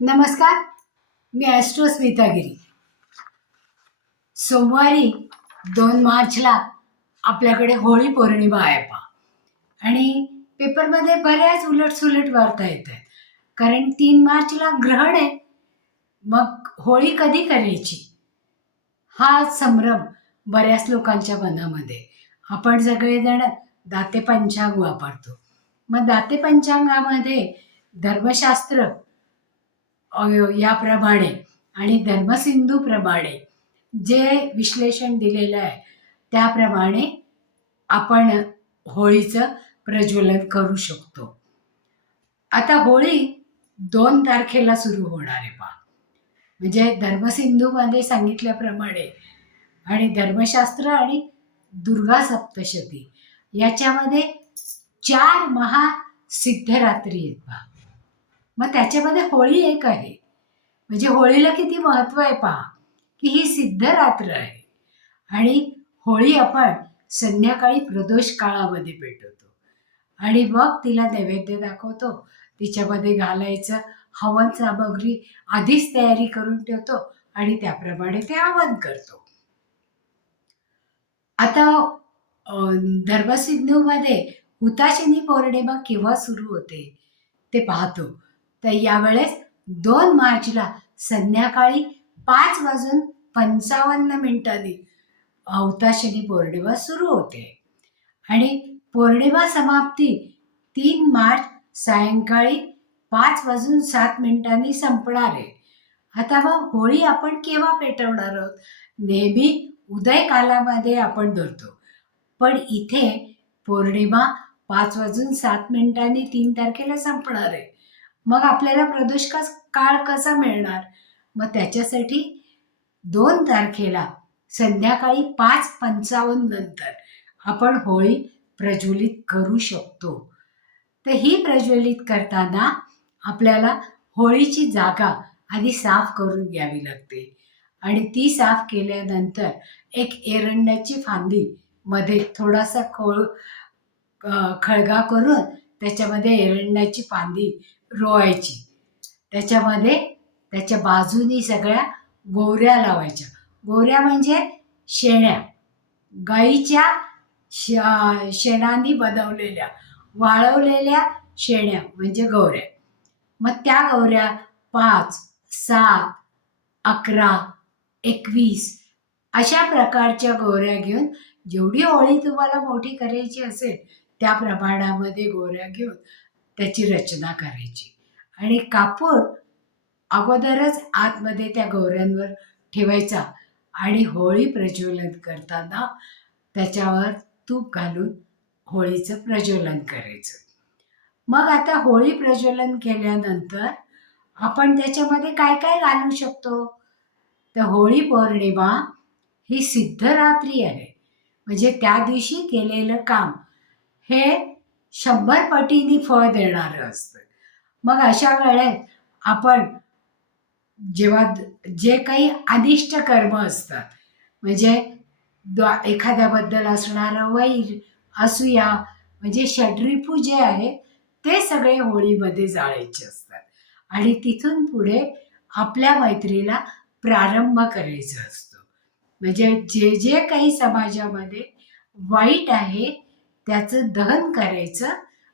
नमस्कार. मी ॲस्ट्रो स्मितागिरी. सोमवारी 2 मार्चला आपल्याकडे होळी पौर्णिमा आहे पहा. आणि पेपरमध्ये बऱ्याच उलटसुलट वार्ता येत आहेत. कारण 3 मार्चला ग्रहण आहे. मग होळी कधी करायची हा संभ्रम बऱ्याच लोकांच्या मनामध्ये. आपण सगळेजण दाते पंचांग वापरतो. मग दाते पंचांगामध्ये धर्मशास्त्र याप्रमाणे आणि धर्मसिंधूप्रमाणे जे विश्लेषण दिलेलं आहे त्याप्रमाणे आपण होळीचं प्रज्वलन करू शकतो. आता होळी 2 तारखेला सुरू होणार आहे पहा. म्हणजे धर्मसिंधूमध्ये सांगितल्याप्रमाणे आणि धर्मशास्त्र आणि दुर्गा सप्तशती याच्यामध्ये 4 महासिद्धरात्री आहेत पहा. मग त्याच्यामध्ये होळी एक आहे. म्हणजे होळीला किती महत्त्व आहे पहा, की ही सिद्धरात्र आहे आणि होळी आपण संध्याकाळी प्रदोष काळामध्ये पेटवतो आणि मग तिला नैवेद्य दाखवतो. तिच्यामध्ये घालायचं हवन सामग्री आधीच तयारी करून ठेवतो आणि त्याप्रमाणे ते हवन करतो. आता धर्मसिंधूमध्ये हुताशनी पौर्णिमा केव्हा सुरू होते ते पाहतो. तर यावेळेस 2 मार्चला संध्याकाळी 5:55 हुताशनी पौर्णिमा सुरू होते आणि पौर्णिमा समाप्ती 3 मार्च सायंकाळी 5:07 संपणार आहे. आता मग होळी आपण केव्हा पेटवणार आहोत? नेहमी उदय कालामध्ये आपण धरतो, पण इथे पौर्णिमा 5:07 3 तारखेला संपणार आहे. मग आपल्याला प्रदोष काळ कसा मिळणार? मग त्याच्यासाठी 2 तारखेला संध्याकाळी 5:55 नंतर आपण होळी प्रज्वलित करू शकतो. तर ही प्रज्वलित करताना आपल्याला होळीची जागा आधी साफ करून घ्यावी लागते आणि ती साफ केल्यानंतर एक एरंडाची फांदी मध्ये थोडासा खळगा करून त्याच्यामध्ये एरंडाची फांदी रोवायची. त्याच्यामध्ये त्याच्या बाजूनी सगळ्या गोवऱ्या लावायच्या. गोवऱ्या म्हणजे शेण्या, गाईच्या शेणाने बनवलेल्या वाळवलेल्या शेण्या म्हणजे गौऱ्या. मग त्या गौऱ्या 5, 7, 11, 21 अशा प्रकारच्या गौऱ्या घेऊन जेवढी होळी तुम्हाला मोठी करायची असेल त्या प्रमाणामध्ये गोऱ्या घेऊन त्याची रचना करायची आणि कापूर अगोदरच आतमध्ये त्या गौऱ्यांवर ठेवायचा आणि होळी प्रज्वलन करताना त्याच्यावर तूप घालून होळीचं प्रज्वलन करायचं. मग आता होळी प्रज्वलन केल्यानंतर आपण त्याच्यामध्ये काय काय घालू शकतो? तर होळी पौर्णिमा ही सिद्धरात्री आहे. म्हणजे त्या दिवशी केलेलं काम हे 100 पटीने फळ देणारं असतं. मग अशा वेळेत आपण जेव्हा जे काही अनिष्ट कर्म असतात, म्हणजे एखाद्याबद्दल असणारं वैर, असूया म्हणजे षड्रिपू जे आहे ते सगळे होळीमध्ये जाळायचे असतात आणि तिथून पुढे आपल्या मैत्रीला प्रारंभ करायचा असतो. म्हणजे जे जे काही समाजामध्ये वाईट आहे त्याचं दहन करायचं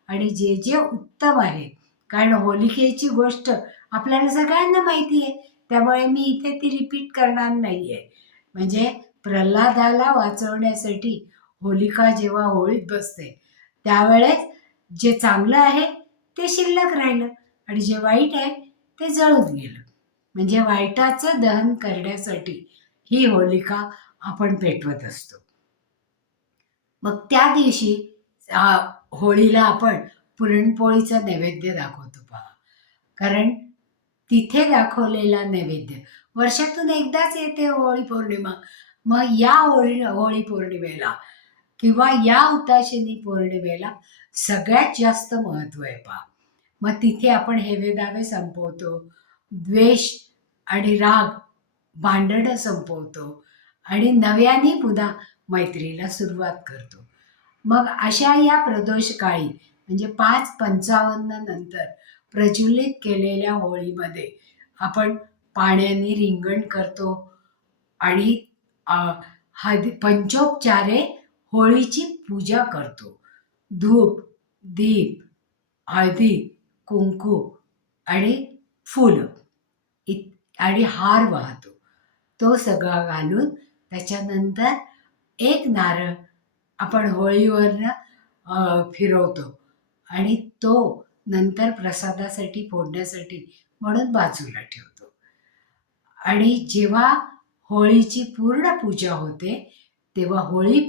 आणि जे जे उत्तम आहे, कारण होलिकेची गोष्ट आपल्याला सगळ्यांना माहिती आहे त्यामुळे मी इथे ती रिपीट करणार नाही आहे. म्हणजे प्रल्हादाला वाचवण्यासाठी होलिका जेव्हा होळीत बसते त्यावेळेस जे चांगलं आहे ते शिल्लक राहिलं आणि जे वाईट आहे ते जळून गेलं. म्हणजे वाईटाचं दहन करण्यासाठी ही होलिका आपण पेटवत असतो. मग त्या दिवशी होळीला आपण पुरणपोळीचा नैवेद्य दाखवतो पहा. कारण तिथे दाखवलेला नैवेद्य वर्षातून एकदाच येते होळी पौर्णिमा. मग या होळी पौर्णिमेला किंवा या हुताशनी पौर्णिमेला सगळ्यात जास्त महत्त्व आहे पहा. मग तिथे आपण हेवेदावे संपवतो, द्वेष आणि राग भांडणं संपवतो आणि नव्याने पुन्हा मैत्रीला सुरुवात करतो. मग अशा या प्रदोष काळी म्हणजे 5:55 नंतर प्रज्वलित केलेल्या होळीमध्ये आपण पाण्याने रिंगण करतो आणि पंचोपचारे होळीची पूजा करतो. धूप, दीप, हळदी, कुंकू आणि फुलं आणि हार वाहतो. तो सगळा घालून त्याच्यानंतर एक नारळ आपण होळीवरनं फिरवतो आणि तो नंतर प्रसादासाठी फोडण्यासाठी म्हणून बाजूला ठेवतो. आणि जेव्हा होळीची पूर्ण पूजा होते तेव्हा होळी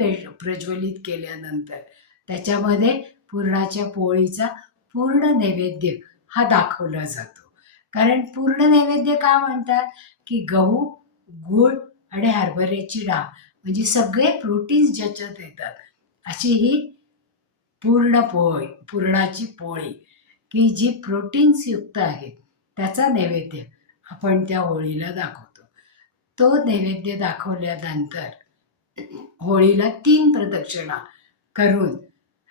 प्रज्वलित केल्यानंतर त्याच्यामध्ये पुरणाच्या पोळीचा पूर्ण नैवेद्य हा दाखवला जातो. कारण पूर्ण नैवेद्य का म्हणतात की गहू, गूळ आणि हरभऱ्याची डाळ म्हणजे सगळे प्रोटीन्स ज्याच्यात येतात अशी ही पुरणाची पोळी की जी प्रोटीन्सयुक्त आहे त्याचा नैवेद्य आपण त्या होळीला दाखवतो. तो नैवेद्य दाखवल्यानंतर होळीला 3 प्रदक्षिणा करून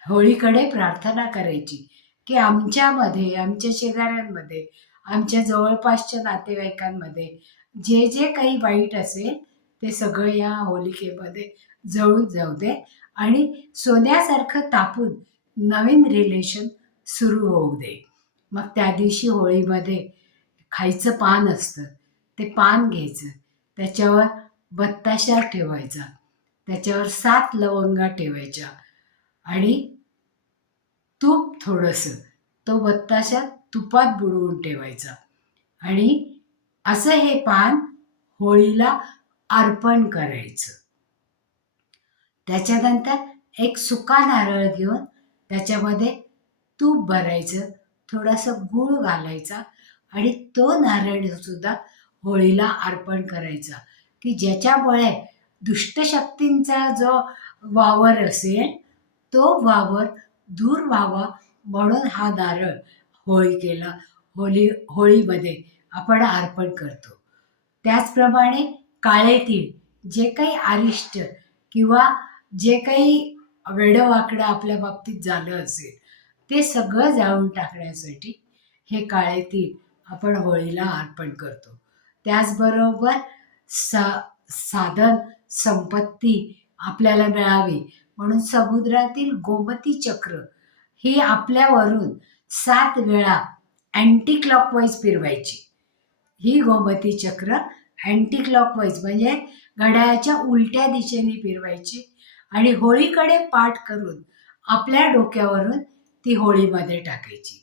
होळीकडे प्रार्थना करायची की आमच्यामध्ये, आमच्या शेजाऱ्यांमध्ये, आमच्या जवळपासच्या नातेवाईकांमध्ये जे जे काही वाईट असेल ते सगळं या होलिकेमध्ये जळून जाऊ दे आणि सोन्यासारखं तापून नवीन रिलेशन सुरू होऊ दे. मग त्या दिवशी होळीमध्ये खायचं पान असतं, ते पान घ्यायचं, त्याच्यावर बत्ताशा ठेवायचा, त्याच्यावर 7 लवंगा ठेवायच्या आणि तूप थोडंसं, तो बत्ताशा तुपात बुडवून ठेवायचा आणि असं हे पान होळीला अर्पण करायचं. त्याच्यानंतर एक सुका नारळ घेऊन त्याच्यामध्ये तूप भरायचं, थोडासा गूळ घालायचा आणि तो नारळ सुद्धा होळीला अर्पण करायचा की ज्याच्यामुळे दुष्टशक्तींचा जो वावर असेल तो वावर दूर व्हावा म्हणून हा नारळ होळीमध्ये आपण अर्पण करतो. त्याचप्रमाणे काळे तीळ, जे काही अरिष्ट किंवा जे काही वेडंवाकडं आपल्या बाबतीत झालं असेल ते सगळं जाळून टाकण्यासाठी हे काळे तीळ आपण होळीला अर्पण करतो. त्याचबरोबर साधन संपत्ती आपल्याला मिळावी म्हणून समुद्रातील गोमती चक्र ही आपल्यावरून 7 वेळा अँटी क्लॉकवाईज फिरवायची. ही गोमती चक्र अँटी क्लॉकवाईज म्हणजे घड्याळाच्या उलट्या दिशेने फिरवायची आणि होळीकडे पाठ करून आपल्या डोक्यावरून ती होळीमध्ये टाकायची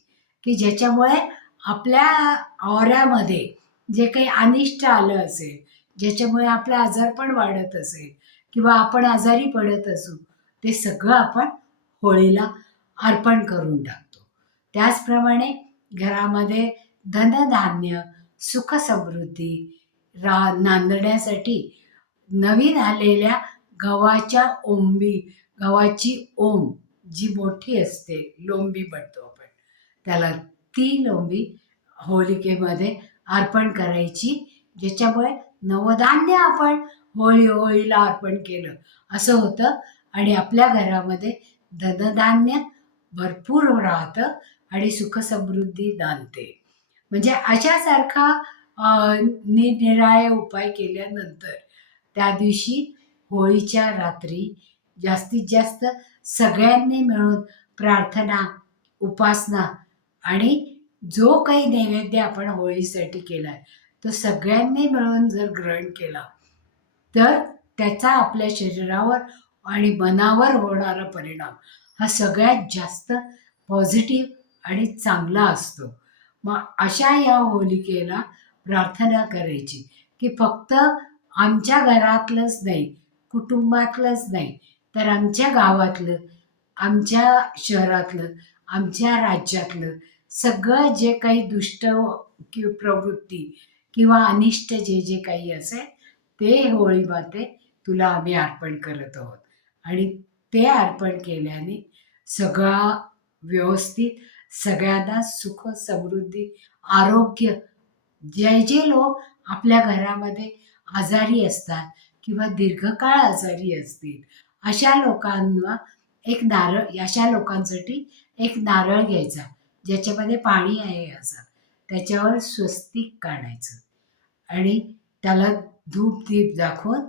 की ज्याच्यामुळे आपल्या औऱ्यामध्ये जे काही अनिष्ट आलं असेल, ज्याच्यामुळे आपलं आजारपण वाढत असेल किंवा आपण आजारी पडत असू ते सगळं आपण होळीला अर्पण करून टाकतो. त्याचप्रमाणे घरामध्ये धनधान्य, सुखसमृद्धी नांदण्यासाठी नवीन आलेल्या गव्हाची ओंब जी मोठी असते, लोंबी म्हणतो आपण त्याला, ती लोंबी होलिकेमध्ये अर्पण करायची ज्याच्यामुळे नवधान्य आपण होळीला अर्पण केलं असं होतं आणि आपल्या घरामध्ये धनधान्य भरपूर राहतं आणि सुखसमृद्धी नांदते. म्हणजे अशासारखा निरनिराळे उपाय केल्यानंतर त्या दिवशी होळीच्या रात्री जास्तीत जास्त सगळ्यांनी मिळून प्रार्थना, उपासना आणि जो काही नैवेद्य आपण होळीसाठी केलाय तो सगळ्यांनी मिळून जर ग्रहण केला तर त्याचा आपल्या शरीरावर आणि मनावर होणारा परिणाम हा सगळ्यात जास्त पॉझिटिव्ह आणि चांगला असतो. मग अशा या होलिकेला प्रार्थना करायची की फक्त आमच्या घरातलंच नाही, कुटुंबातलंच नाही, तर आमच्या गावातलं, आमच्या शहरातलं, आमच्या राज्यातलं सगळं जे काही दुष्ट प्रवृत्ती किंवा अनिष्ट जे जे काही असेल ते होळी माते तुला आम्ही अर्पण करत आहोत. आणि ते अर्पण केल्याने सगळा व्यवस्थित, सगळ्यांना सुख, समृद्धी, आरोग्य, जे लोक आपल्या घरामध्ये आजारी असतात किंवा दीर्घकाळ आजारी असतील अशा लोकांसाठी एक नारळ घ्यायचा ज्याच्यामध्ये पाणी आहे असं, त्याच्यावर स्वस्तिक काढायचं आणि त्याला धूप दीप दाखवून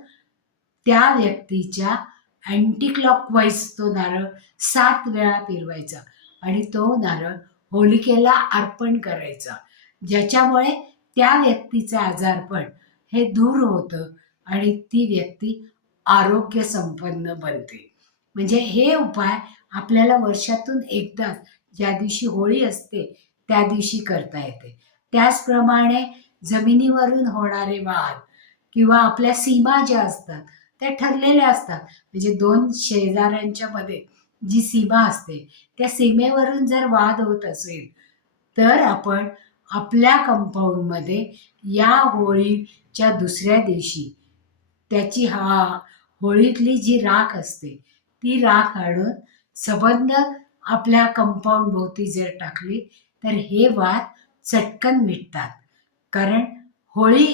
त्या व्यक्तीच्या अँटी क्लॉकवाईज तो नारळ 7 वेळा फिरवायचा आणि तो नारळ होलिकेला अर्पण करायचा, ज्याच्यामुळे त्या व्यक्तीचं आजारपण हे दूर होतं आणि ती व्यक्ती आरोग्य संपन्न बनते. म्हणजे हे उपाय आपल्याला वर्षातून एकदाच, ज्या दिवशी होळी असते त्या दिवशी करता येते. त्याचप्रमाणे जमिनीवरून होणारे वाद किंवा आपल्या सीमा ज्या असतात त्या ठरलेल्या असतात. म्हणजे 2 शेजाऱ्यांच्या मध्ये जी सीमा असते त्या सीमेवरून जर वाद होत असेल तर आपण आपल्या कंपाऊंडमध्ये या होळीच्या दुसऱ्या दिवशी त्याची होळीतली जी राख असते ती राख आणून सबंध आपल्या कंपाऊंड भोवती जर टाकली तर हे वाद चटकन मिटतात. कारण होळी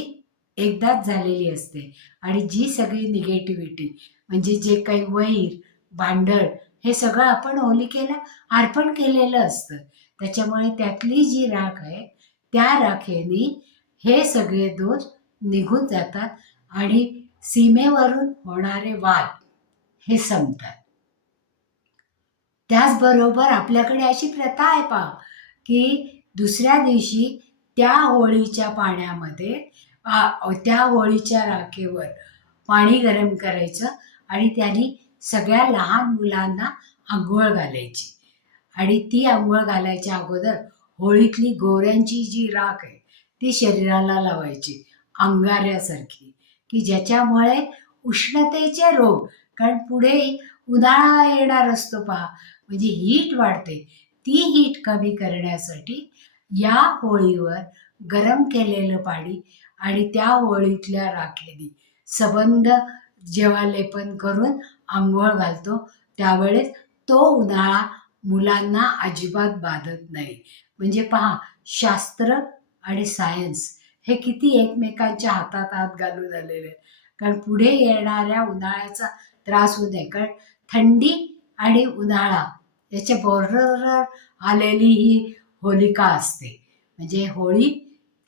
एकदाच झालेली असते आणि जी सगळी निगेटिव्हिटी म्हणजे जे काही वैर भांडण हे सगळं आपण होलिकेला अर्पण केलेलं असतं. त्याच्यामुळे त्यातली जी राख आहे त्या राखेने हे सगळे दोष निघून जातात आणि सीमेवरून होणारे वाद हे संपतात. त्याचबरोबर आपल्याकडे अशी प्रथा आहे पहा, की दुसऱ्या दिवशी त्या होळीच्या पाण्यामध्ये त्या होळीच्या राखेवर पाणी गरम करायचं आणि त्यांनी सगळ्या लहान मुलांना अंघोळ घालायची आणि ती अंघोळ घालायच्या अगोदर होळीतली गोऱ्यांची जी राख आहे ती शरीराला लावायची अंगाऱ्यासारखी, की ज्याच्यामुळे उष्णतेचे रोग, कारण पुढे उन्हाळा येणार असतो पहा, म्हणजे हीट वाढते, ती हीट कमी करण्यासाठी या होळीवर गरम केलेलं पाणी आणि त्या होळीतल्या राखेने सबंध जेव्हा लेपन करून अंघोळ घालतो त्यावेळेस तो उन्हाळा मुलांना अजिबात बाधत नाही. म्हणजे पहा, शास्त्र आणि सायन्स हे किती एकमेकांच्या हातात हात घालून आलेले आहे. कारण पुढे येणाऱ्या उन्हाळ्याचा त्रास होऊ नये, कारण थंडी आणि उन्हाळा याच्या बॉर्डरवर आलेली ही होलिका असते. म्हणजे होळी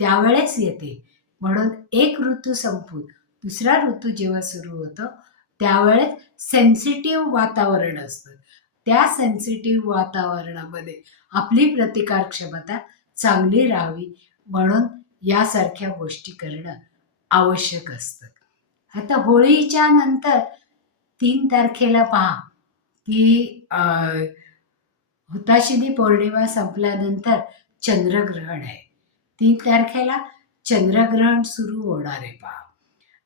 त्यावेळेस येते. म्हणून एक ऋतू संपून दुसरा ऋतू जेव्हा सुरू होतो त्यावेळेस सेन्सिटिव्ह वातावरण असतं. त्या सेन्सिटिव्ह वातावरणामध्ये आपली प्रतिकार क्षमता चांगली राहावी म्हणून यासारख्या गोष्टी करणं आवश्यक असतं. आता होळीच्या नंतर 3 तारखेला पहा, की हुताशिनी पौर्णिमा संपल्यानंतर चंद्रग्रहण आहे. 3 तारखेला चंद्रग्रहण सुरू होणार आहे पहा.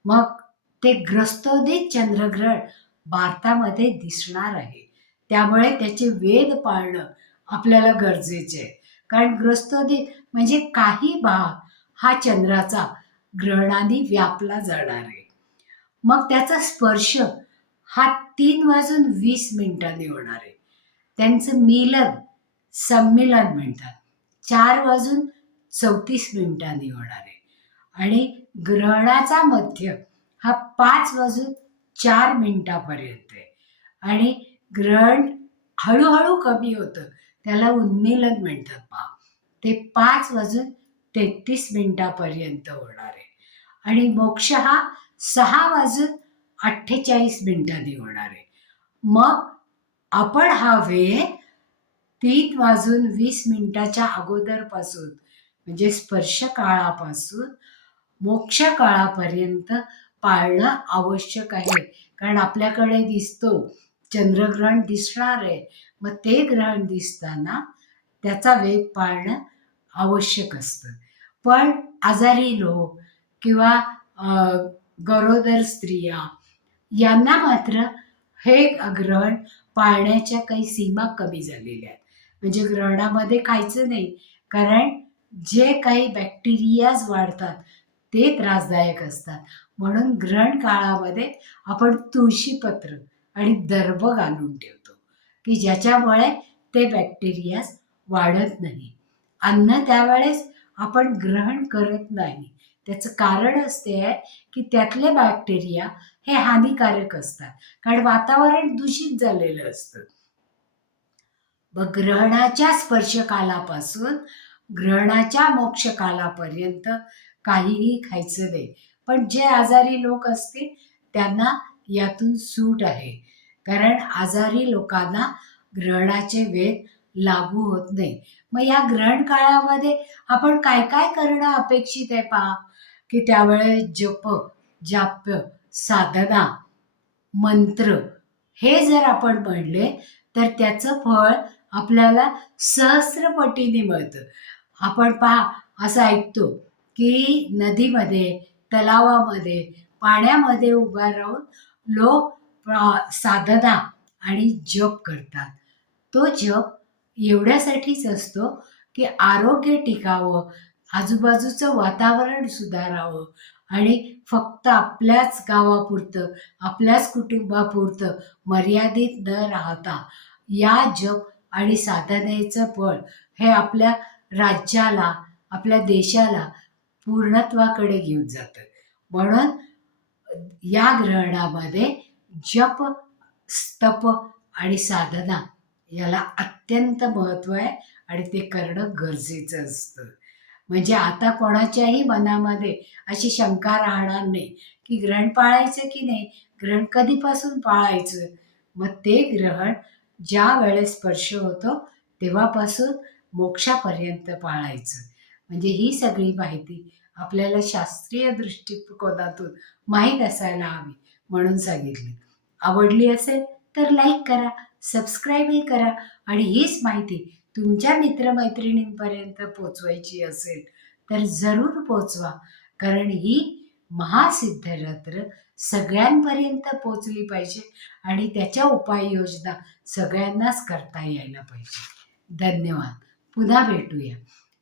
मग ते ग्रस्तोदित चंद्रग्रहण भारतामध्ये दिसणार आहे. त्यामुळे त्याचे वेध पाळणं आपल्याला गरजेचे आहे. कारण ग्रस्तोदित म्हणजे काही भाग हा चंद्राचा ग्रहणाने व्यापला जाणार आहे. मग त्याचा स्पर्श हा 3:20 होणार आहे. त्यांचं मिलन संमिलन म्हणतात 4:34 होणार आहे आणि ग्रहणाचा मध्य हा 5:04 आहे आणि ग्रहण हळूहळू कमी होतं त्याला उन्मिलन म्हणतात पहा. ते 5:33 होणार आहे आणि मोक्ष हा 6:48 होणार आहे. मग आपण हा वेळ 3:20 अगोदरपासून म्हणजे स्पर्श काळापासून मोक्ष काळापर्यंत पाळणं आवश्यक आहे. कारण आपल्याकडे दिसतो चंद्रग्रहण दिसणार आहे, मग ते ग्रहण दिसताना त्याचा वेध पाळणं आवश्यक असतं. पण आजारी लोक किंवा गरोदर स्त्रिया यांना मात्र हे ग्रहण पाळण्याच्या काही सीमा कमी झालेल्या आहेत. म्हणजे ग्रहणामध्ये खायचं नाही, कारण जे काही बॅक्टेरियाज वाढतात ते त्रासदायक असतात. म्हणून ग्रहण काळामध्ये आपण तुळशीपत्र आणि दर्भ घालून ठेवतो, की ज्याच्यामुळे ते बॅक्टेरियाज वाढत नाही. अन्न त्यावेळेस आपण ग्रहण करत नाही. त्याचं कारण असते आहे की त्यातले बॅक्टेरिया हे हानिकारक असतात, कारण वातावरण दूषित झालेलं असतं. मग ग्रहणाच्या स्पर्शकालापासून ग्रहणाच्या मोक्षकालापर्यंत काहीही खायचं नाही. पण जे आजारी लोक असतील त्यांना यातून सूट आहे, कारण आजारी लोकांना ग्रहणाचे वेध लागू होत नाही. मग या ग्रहण काळामध्ये आपण काय काय करणं अपेक्षित आहे पहा, की त्यावेळेस जप, जाप्य, साधना, मंत्र हे जर आपण म्हणले तर त्याचं फळ आपल्याला सहस्रपटीने मिळतं. आपण पहा, असं ऐकतो की नदीमध्ये, तलावामध्ये, पाण्यामध्ये उभा राहून लोक साधना आणि जप करतात. तो जप एवढ्यासाठीच असतो की आरोग्य टिकावं, आजूबाजूचं वातावरण सुधारावं आणि फक्त आपल्याच गावापुरतं, आपल्याच कुटुंबापुरतं मर्यादित न राहता या जप आणि साधनेचं फळ हे आपल्या राज्याला, आपल्या देशाला पूर्णत्वाकडे घेऊन जातं. म्हणून या ग्रहणामध्ये जप, तप आणि साधना याला अत्यंत महत्त्व आहे आणि ते करणं गरजेचं असतं. म्हणजे आता कोणाच्याही मनामध्ये अशी शंका राहणार नाही की ग्रहण पाळायचं की नाही, ग्रहण कधीपासून पाळायचं. मग ते ग्रहण ज्या वेळेस स्पर्श होतो तेव्हापासून मोक्षापर्यंत पाळायचं. म्हणजे ही सगळी माहिती आपल्याला शास्त्रीय दृष्टिकोनातून माहीत असायला हवी म्हणून सांगितली. आवडली असेल तर लाईक करा, सबस्क्राईबही करा आणि हीच माहिती तुमच्या मित्रमैत्रिणींपर्यंत पोचवायची असेल तर जरूर पोचवा, कारण ही महासिद्धरात्र सगळ्यांपर्यंत पोचली पाहिजे आणि त्याच्या उपाययोजना सगळ्यांनाच करता यायला पाहिजे. धन्यवाद. पुन्हा भेटूया.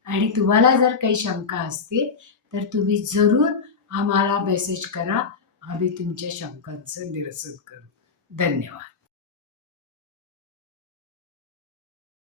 आणि तुम्हाला जर काही शंका असतील तर तुम्ही जरूर आम्हाला मेसेज करा. आम्ही तुमच्या शंकांचं निरसन करू. धन्यवाद.